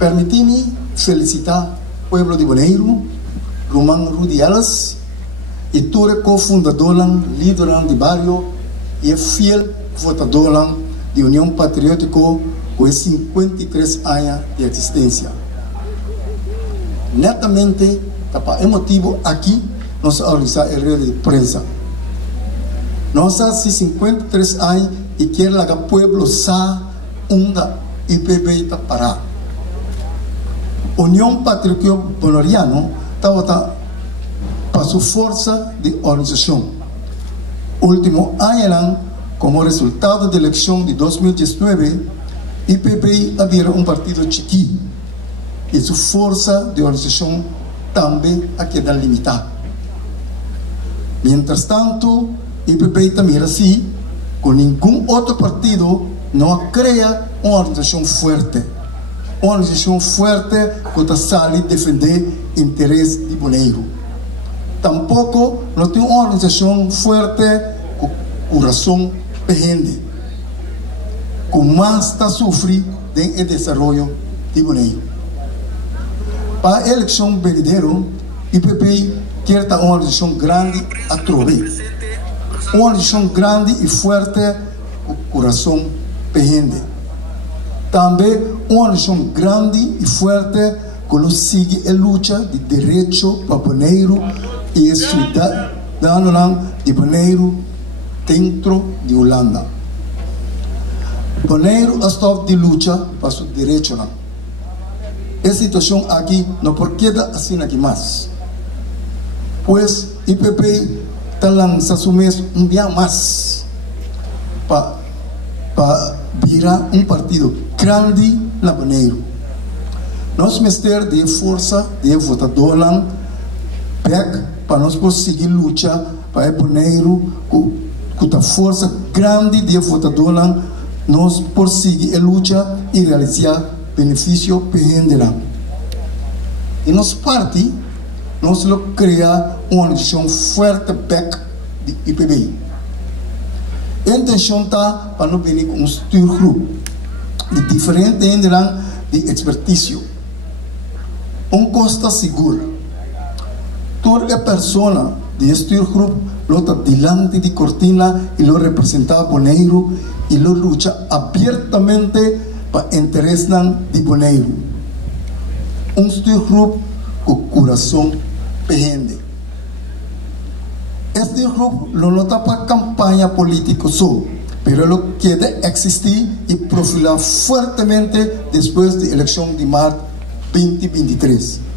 Permitime felicitar o pueblo de Bonaire, Román Rudiales, e todo o cofundador, líder de barrio e fiel votador de União Patriótica com 53 anos de existência. Netamente, é motivo aqui nós organizar a rede de prensa. Nós há 53 anos e quer que o pueblo sa onda IPB para União Patriótica Bolivariana estava para sua força de organização. Último ano, como resultado da eleição de 2019, IPB havia partido chiquinho e sua força de organização também a quedar limitada. Mientras tanto, IPB também era assim, com nenhum outro partido não cria uma organização forte. Uma organização forte que sale defender interesses de Bonaire. Tampouco não tem uma organização forte com coração perrende, que mais está sofrendo do desenvolvimento de Bonaire. Para a eleição venidera, IPB quer uma organização grande a trover. Uma organização grande e forte com coração perrende. Também uma organização grande e forte que sigue a luta de direito para Bonaire e a cidadão de Bonaire dentro de Holanda. Bonaire está de luta para seu direito. A situação aqui não pode quedar assim aqui mais. Pois IPB está lançando um dia mais para virar um partido grande na Bonaire. Nós ministério de força de votador para nós conseguir lutar para Bonaire com a força grande de votador, nós conseguir a luta e realizar benefício para a e nossa parte, nós criar uma organização forte de IPB. A intenção está para nós venir com um estudo grupo de diferentes índices de expertise. Costa segura. Toda pessoa de este grupo está diante de cortina e lo representa Bonaire e lo luta abertamente para interesse de Bonaire. Grupo com coração perrende. Este grupo não está para campanha política só, mas ele quer existir e profilar fortemente depois da eleição de março 2023.